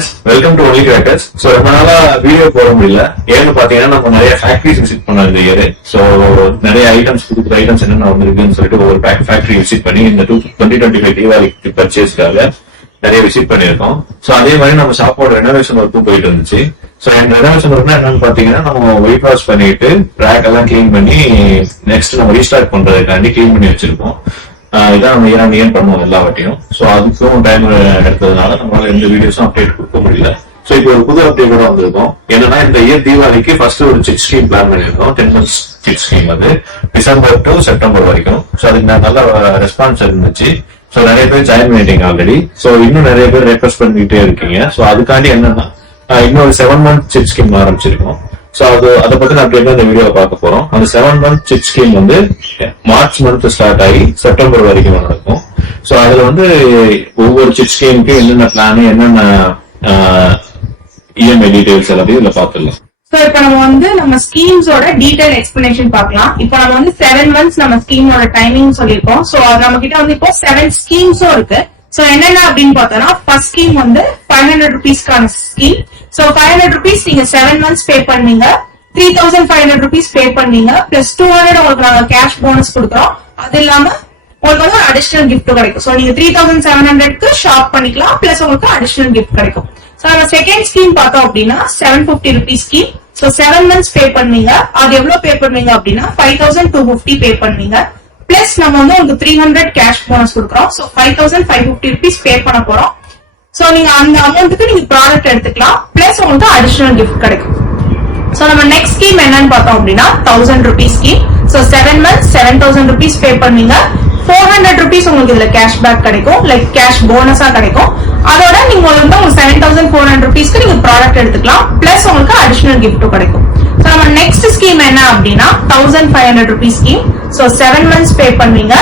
Friends, welcome to only crackers. So ரொம்ப நாளா video போட முடியல. ஏன்னு பாத்தீங்கன்னா நம்ம நிறைய ஃபேக்டரிஸ் விசிட் பண்ணோம் இந்த இயர். ஸோ நிறைய ஐட்டம்ஸ் புது ஐட்டம்ஸ் என்னென்ன வந்திருக்குன்னு சொல்லிட்டு ஒவ்வொரு ஃபேக்டரி விசிட் பண்ணி இந்த 2025 தீபாவளிக்கு பர்ச்சேஸ்க்காக நிறைய விசிட் பண்ணியிருக்கோம். ஸோ அதே மாதிரி நம்ம ஷாப்போட ரெனோவேஷன் ஒர்க்கும் போயிட்டு இருந்துச்சு. ஸோ என் ரெனோவேஷன் ஒர்க்னா என்னன்னு பாத்தீங்கன்னா நம்ம வெயிட் வாஷ் பண்ணிட்டு ரேக் எல்லாம் கிளீன் பண்ணி நெக்ஸ்ட் நம்ம ரீஸ்டார்ட் பண்றதுக்காண்டி கிளீன் பண்ணி வச்சிருக்கோம். இதான் நம்ம இயர் பண்ணுவோம் எல்லா வாட்டியும். ஸோ அதுக்கும் டைம் எடுத்ததுனால நம்மளால எந்த வீடியோஸும் அப்டேட் கொடுக்க முடியல. ஸோ இப்போ ஒரு புது அப்டேட்டோட வந்திருக்கோம். என்னன்னா இந்த இயர் தீபாவளிக்கு ஃபர்ஸ்ட் ஒரு சிட் ஸ்கீம் பிளான் பண்ணிருக்கோம். 10 months சிட் ஸ்கீம். அது டிசம்பர் டு செப்டம்பர் வரைக்கும். ஸோ அதுக்கு நல்ல ரெஸ்பான்ஸ் இருந்துச்சு. ஸோ நிறைய பேர் ஜாயின் பண்ணிட்டீங்க ஆல்ரெடி. ஸோ இன்னும் நிறைய பேர் ரெக்வஸ்ட் பண்ணிக்கிட்டே இருக்கீங்க. ஸோ அதுக்காண்டி என்னன்னா இன்னொரு 7 month சிட் ஸ்கீம் ஆரம்பிச்சிருக்கோம். சோ அதை பத்தி நான் அப்படியே இந்த வீடியோல பார்க்க போறோம். அந்த 7 month சிட் ஸ்கீம் வந்து மார்ச் மந்த் ஸ்டார்ட் ஆகி செப்டம்பர் வரைக்கும் நடக்கும். சோ அதுல வந்து ஒவ்வொரு சிட் ஸ்கீமுக்கு என்னென்ன பிளான், என்னென்ன இஎம்ஐ டீடைல்ஸ் எல்லாத்தையும் இதுல பாத்துடலாம். சோ இப்ப நம்ம ஸ்கீம்ஸோட டீடைல் எக்ஸ்பிளனேஷன் பார்க்கலாம். இப்ப நம்ம வந்து 7 months நம்ம ஸ்கீமோட டைமிங் சொல்லிருக்கோம். சோ நம்ம கிட்ட வந்து இப்போ 7 ஸ்கீம்ஸும் இருக்கு. சோ என்னென்ன அப்படின்னு பார்த்தோம்னா, ஃபர்ஸ்ட் ஸ்கீம் வந்து 500 rupeesக்கான ஸ்கீம். சோ 500 rupees நீங்க 7 months பே பண்ணீங்க, 3500 rupees பே பண்ணீங்க, பிளஸ் 200 உங்களுக்கு நாங்க கேஷ் போனஸ் கொடுக்குறோம். அது இல்லாம உங்களுக்கு வந்து அடிஷனல் கிஃப்ட் கிடைக்கும். சோ நீங்க 3700க்கு ஷாப் பண்ணிக்கலாம், பிளஸ் உங்களுக்கு அடிஷனல் கிஃப்ட் கிடைக்கும். சோ நம்ம செகண்ட் ஸ்கீம் பார்த்தோம் அப்படின்னா 750 rupees ஸ்கீம். சோ 7 months பே பண்ணீங்க, அது எவ்வளவு பே பண்ணீங்க அப்படின்னா 5250 பே பண்ணீங்க, பிளஸ் நம்ம வந்து உங்களுக்கு 300 கேஷ் போனஸ் கொடுக்குறோம். சோ 5550 rupees பே பண்ண போறோம். சோ நீங்க அந்த அமௌண்ட்டுக்கு நீங்க ப்ராடக்ட் எடுத்துக்கலாம், பிளஸ் உங்களுக்கு அடிஷனல் கிஃப்ட் கிடைக்கும். சோ நம்ம நெக்ஸ்ட் ஸ்கீம் என்னன்னு பார்த்தோம் அப்படின்னா 1000 rupees scheme. So 7 months 7000 rupees பே பண்ணீங்க, 400 rupees உங்களுக்கு இதுல கேஷ் பேக் கிடைக்கும், லைக் கேஷ் போனஸா கிடைக்கும். அதோட நீங்க வந்து உங்களுக்கு 7400 rupeesக்கு நீங்க ப்ராடக்ட் எடுத்துக்கலாம், பிளஸ் உங்களுக்கு அடிஷனல் கிஃப்ட் கிடைக்கும். சோ நம்ம நெக்ஸ்ட் ஸ்கீம் என்ன அப்படின்னா 1500 rupees ஸ்கீம். சோ 7 months பே பண்ணீங்க,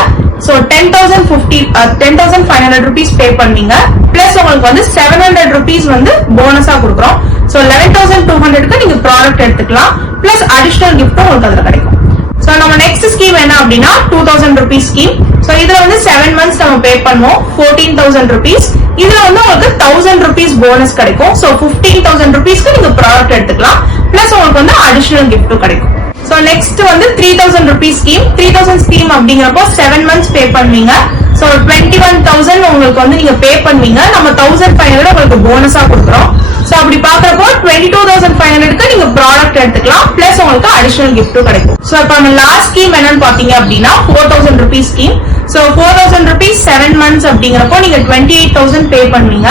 சோ 10,500 rupees பே பண்ணீங்க, பிளஸ் உங்களுக்கு வந்து 700 rupees வந்து போனஸா கொடுக்குறோம். சோ 11,200க்கு நீங்க ப்ராடக்ட் எடுத்துக்கலாம், பிளஸ் அடிஷனல் கிஃப்ட் உங்களுக்கு அதுல கிடைக்கும். சோ நம்ம நெக்ஸ்ட் ஸ்கீம் என்ன அப்படின்னா 2000 rupees ஸ்கீம். சோ இதுல வந்து 7 months நம்ம பே பண்ணுவோம், 14,000 rupees. இதுல வந்து உங்களுக்கு 1000 rupees போனஸ் கிடைக்கும். சோ 15,000 rupeesக்கு நீங்க ப்ராடக்ட் எடுத்துக்கலாம், பிளஸ் உங்களுக்கு வந்து அடிஷனல் கிஃப்ட் கிடைக்கும். சோ நெக்ஸ்ட் வந்து 3000 rupees ஸ்கீம். 3000 ஸ்கீம் அப்படிங்கிறப்போ 7 months பே பண்ணுவீங்க. சோ 21,000 உங்களுக்கு வந்து நீங்க பே பண்ணுவீங்க, நம்ம 1500 உங்களுக்கு போனஸா கொடுக்குறோம். சோ அப்படி பாக்குறப்போ 22,500க்கு நீங்க ப்ராடக்ட் எடுத்துக்கலாம், பிளஸ் உங்களுக்கு அடிஷனல் கிஃப்ட் கிடைக்கும். சோ இப்ப நம்ம லாஸ்ட் ஸ்கீம் என்னன்னு பாத்தீங்க அப்படின்னா 4000 rupees scheme. So 4000 rupees 7 months அப்படிங்கிறப்போ நீங்க 28,000 பே பண்ணுவீங்க,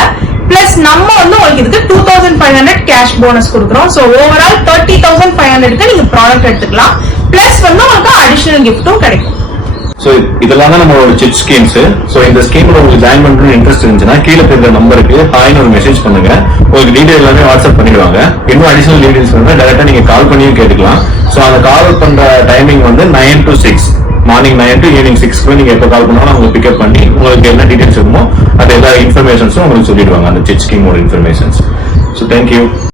பிளஸ் நம்ம வந்து உங்களுக்கு இதுக்கு 2500 கேஷ் போனஸ் கொடுக்குறோம். சோ ஓவரால் 30,500க்கு நீங்க ப்ராடக்ட் எடுத்துக்கலாம், பிளஸ் வந்து உங்களுக்கு அடிஷனல் கிஃப்டும் கிடைக்கும். சோ இதெல்லாம் தான் நம்மளோட சிட் ஸ்கீம்ஸ். சோ இந்த ஸ்கீம்ல உங்களுக்கு ஜாயின் பண்ணணும்னு இன்ட்ரெஸ்ட் இருந்துச்சுன்னா கீழே தெரிஞ்ச நம்பருக்கு ஹாய்னு ஒரு மெசேஜ் பண்ணுங்க. உங்களுக்கு டீடைல் எல்லாமே வாட்ஸ்அப் பண்ணிடுவாங்க. இன்னும் அடிஷனல் டீடைல்ஸ் வந்து டைரக்டா நீங்க கால் பண்ணியும் கேட்டுக்கலாம். சோ அந்த கால் பண்ற டைமிங் வந்து 9 to 6, மார்னிங் 9 to ஈவினிங் 6 நீங்க எப்ப கால் பண்ணாலும் அவங்க பிக்கப் பண்ணி உங்களுக்கு என்ன டீடைல்ஸ் இருக்குமோ அது எல்லா இன்ஃபர்மேஷன்ஸும் உங்களுக்கு சொல்லிடுவாங்க, அந்த சிட் ஸ்கீமோட இன்ஃபர்மேஷன்ஸ். So thank you.